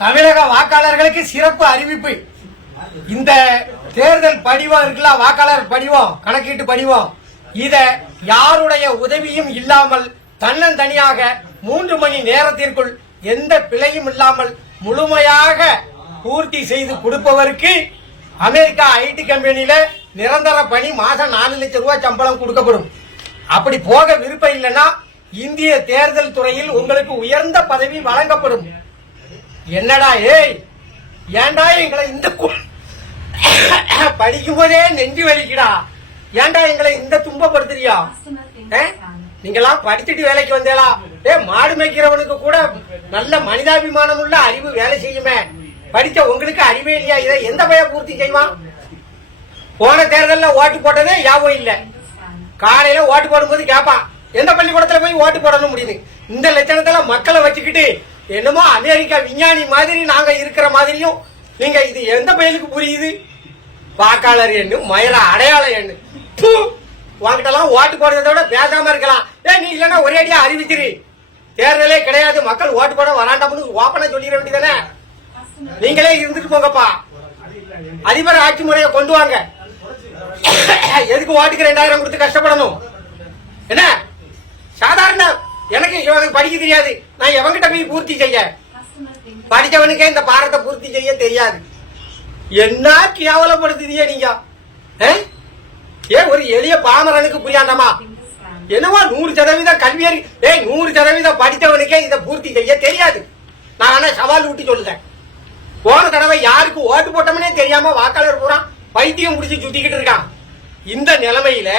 தமிழக வாக்காளர்களுக்கு சிறப்பு அறிவிப்பு. இந்த தேர்தல் படிவம் இருக்குல்ல, வாக்காளர் படிவம், கணக்கீட்டு படிவம், இத யாருடைய உதவியும் இல்லாமல் தன்னந்தனியாக 3 மணி நேரத்திற்குள் எந்த பிழையும் இல்லாமல் முழுமையாக பூர்த்தி செய்து கொடுப்பவருக்கு அமெரிக்கா ஐடி கம்பெனியில நிரந்தர பணி, மாசம் 4 லட்சம் ரூபாய் சம்பளம் கொடுக்கப்படும். அப்படி போக விருப்பம் இல்லைன்னா இந்திய தேர்தல் துறையில் உங்களுக்கு உயர்ந்த பதவி வழங்கப்படும். என்னடா ஏய், ஏண்டா எங்களை இந்த படிக்கும் போதே நெஞ்சு வலிக்குடா, ஏண்டா எங்களை இந்த துன்பப்படுத்துறியா? நீங்களாம் படிச்சுட்டு வேலைக்கு வந்தேலா? மாடு மேய்க்கிறவனுக்கு கூட நல்ல மனிதாபிமானம் உள்ள அறிவு வேலை செய்யுமே, படிச்ச உங்களுக்கு அறிவே இல்லையா? இதை எந்த பய பூர்த்தி செய்வான்? போன தேர்தலில் ஓட்டு போட்டதே யாபம் இல்ல. காலையில ஓட்டு போடும்போது கேட்பான், எந்த பள்ளிக்கூடத்துல போய் ஓட்டு போடணும் முடியுது. இந்த லட்சணத்துல மக்களை வச்சுக்கிட்டு என்னமோ அமெரிக்கா விஞ்ஞானி மாதிரி நாங்க இருக்கிற மாதிரியும் நீங்க இது எந்த பயிலுக்கு புரியுது? வாக்காளர் எண்ணு, மயில அடையாள எண்ணு. உங்ககிட்டலாம் ஓட்டு போடுறத விட பேசாம இருக்கலாம். நீ இல்லன்னா ஒரே அடியா அறிவிச்சிரு, தேர்தலே கிடையாது, மக்கள் ஓட்டு போட வராண்டாம்னு ஓப்பனா சொல்லிட வேண்டியதானே. நீங்களே இருந்துட்டு போங்கப்பா, அதிபர் ஆட்சி முறையை கொண்டு வாங்க. எதுக்கு ஓட்டுக்கு 2000 கொடுத்து கஷ்டப்படணும்? என்ன சாதாரண எனக்கு படிக்க தெரியாது, நான் எவங்கிட்ட போய் பூர்த்தி செய்ய? படிச்சவனுக்கே இந்த பாரத்தை பூர்த்தி செய்ய தெரியாது. என்ன கேவலப்படுத்துதிய நீங்க? ஒரு எளிய பாமரனுக்கு புரியாண்டாமா? என்னவா 100% கல்வியறி, 100% படித்தவனுக்கே இதை பூர்த்தி செய்ய தெரியாது. நான் ஆனா சவால் ஊட்டி சொல்லுறேன். போன தடவை யாருக்கு ஓட்டு போட்டோம்னே தெரியாம வாக்காளர் பூரா பைத்தியம் முடிச்சு சுத்திக்கிட்டு இருக்கான். இந்த நிலைமையில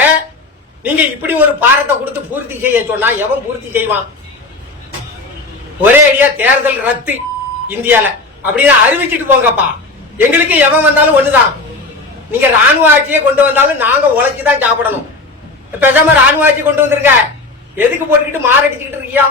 நீங்க இப்படி ஒரு பாரத்தை கொடுத்து பூர்த்தி செய்ய சொன்னா எவன் பூர்த்தி செய்வான்? ஒரே அடியா தேர்தல் ரத்து இந்தியால அப்படின்னு அறிவிச்சிட்டு போங்கப்பா. எங்களுக்கு எவன் வந்தாலும் ஒண்ணுதான். நீங்க ராணுவ ஆட்சியை கொண்டு வந்தாலும் நாங்க உழைச்சுதான் சாப்பிடணும். பேசாம ராணுவ ஆட்சி கொண்டு வந்துருங்க. எதுக்கு போட்டுக்கிட்டு மாரடிச்சுக்கிட்டு இருக்கியா?